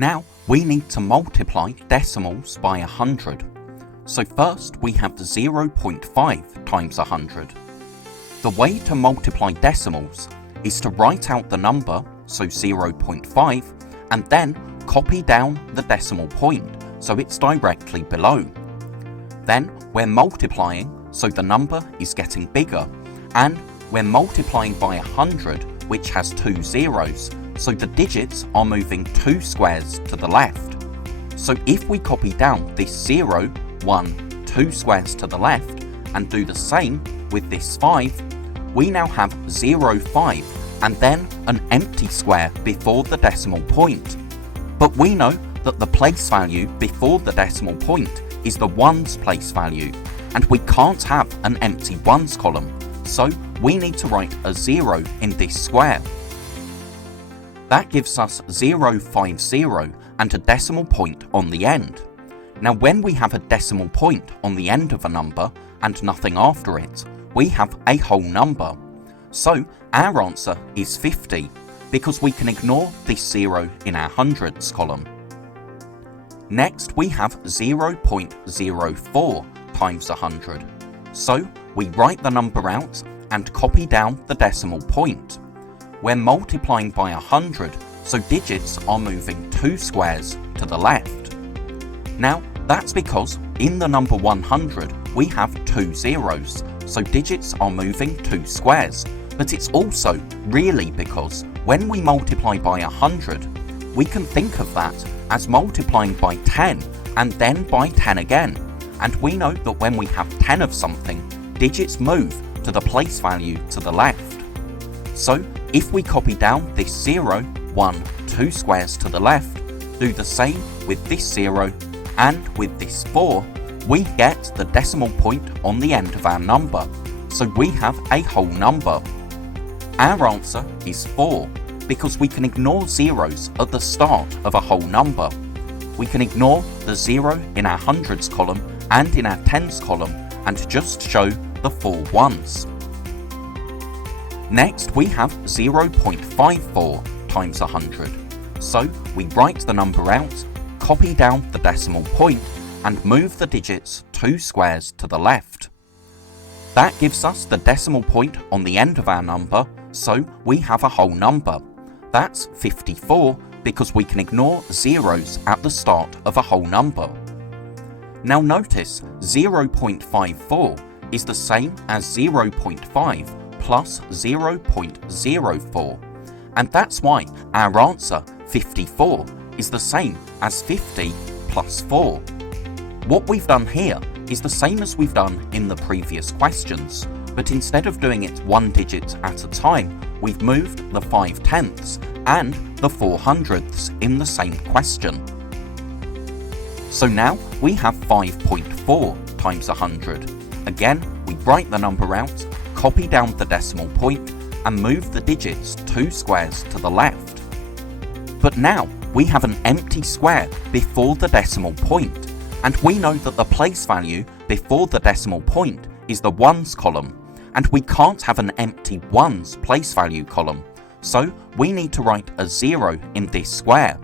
Now we need to multiply decimals by 100. So first we have 0.5 times 100. The way to multiply decimals is to write out the number, so 0.5, and then copy down the decimal point so it's directly below. Then we're multiplying, so the number is getting bigger, and we're multiplying by 100, which has 2 zeros, so the digits are moving 2 squares to the left. So if we copy down this 0, 1, 2 squares to the left, and do the same with this 5, we now have 0.5 and then an empty square before the decimal point. But we know that the place value before the decimal point is the ones place value, and we can't have an empty ones column, so we need to write a 0 in this square. That gives us 0.50 and a decimal point on the end. Now when we have a decimal point on the end of a number and nothing after it, we have a whole number. So our answer is 50, because we can ignore this 0 in our hundreds column. Next we have 0.04 times 100. So we write the number out and copy down the decimal point. We're multiplying by 100, so digits are moving 2 squares to the left. Now that's because in the number 100 we have 2 zeros, so digits are moving 2 squares. But it's also really because when we multiply by 100, we can think of that as multiplying by 10 and then by 10 again. And we know that when we have 10 of something, digits move to the place value to the left. So if we copy down this 0, 1, 2 squares to the left, do the same with this 0 and with this 4, we get the decimal point on the end of our number. So we have a whole number. Our answer is 4, because we can ignore zeros at the start of a whole number. We can ignore the 0 in our hundreds column and in our tens column and just show the 4 ones. Next we have 0.54 times 100. So we write the number out, copy down the decimal point, and move the digits 2 squares to the left. That gives us the decimal point on the end of our number, so we have a whole number. That's 54, because we can ignore zeros at the start of a whole number. Now notice 0.54 is the same as 0.5 plus 0.04, and that's why our answer 54 is the same as 50 plus 4. What we've done here is the same as we've done in the previous questions, but instead of doing it one digit at a time, we've moved the 5/10ths and the 400ths in the same question. So now we have 5.4 times 100. Again, we write the number out, copy down the decimal point, and move the digits 2 squares to the left. But now we have an empty square before the decimal point, and we know that the place value before the decimal point is the ones column, and we can't have an empty ones place value column, so we need to write a 0 in this square.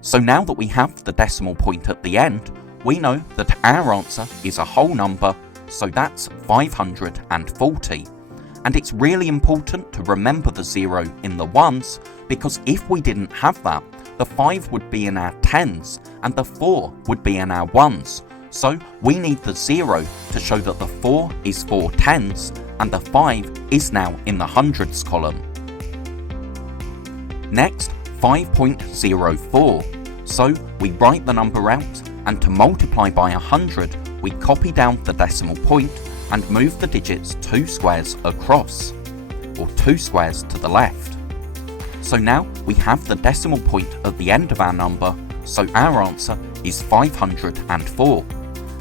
So now that we have the decimal point at the end, we know that our answer is a whole number, so that's 540. And it's really important to remember the 0 in the ones, because if we didn't have that, the 5 would be in our tens and the 4 would be in our ones. So we need the 0 to show that the 4 is 4 tens and the 5 is now in the hundreds column. Next, 5.04. So we write the number out, and to multiply by 100, we copy down the decimal point and move the digits 2 squares across, or 2 squares to the left. So now we have the decimal point at the end of our number, so our answer is 504.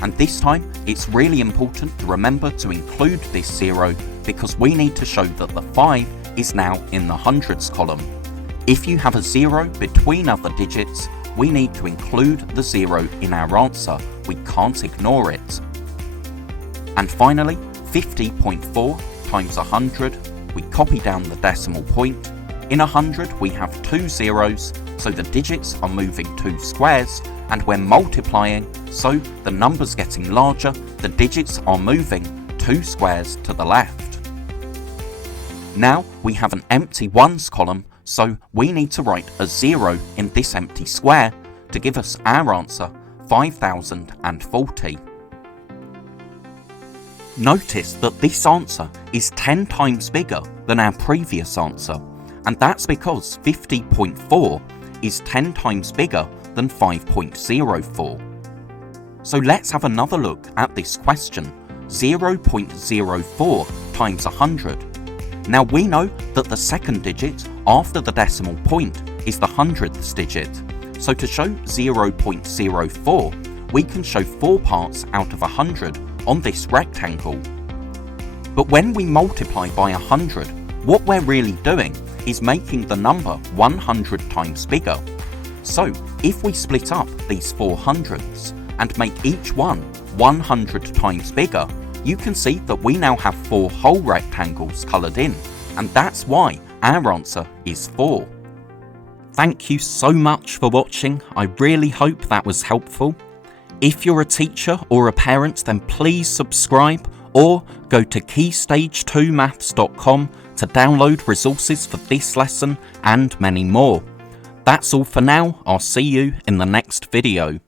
And this time it's really important to remember to include this 0, because we need to show that the 5 is now in the hundreds column. If you have a 0 between other digits, we need to include the 0 in our answer. We can't ignore it. And finally, 50.4 times 100, we copy down the decimal point, In 100 we have 2 zeros, so the digits are moving 2 squares, and we're multiplying, so the number's getting larger, the digits are moving 2 squares to the left. Now we have an empty ones column, so we need to write a 0 in this empty square to give us our answer, 5040. Notice that this answer is 10 times bigger than our previous answer, and that's because 50.4 is 10 times bigger than 5.04. So let's have another look at this question, 0.04 times 100. Now we know that the second digit after the decimal point is the hundredths digit, so to show 0.04, we can show 4 parts out of 100 on this rectangle. But when we multiply by 100, what we're really doing is making the number 100 times bigger. So if we split up these 4 hundredths and make each one 100 times bigger, you can see that we now have 4 whole rectangles coloured in, and that's why our answer is 4. Thank you so much for watching. I really hope that was helpful. If you're a teacher or a parent, then please subscribe or go to keystage2maths.com to download resources for this lesson and many more. That's all for now. I'll see you in the next video.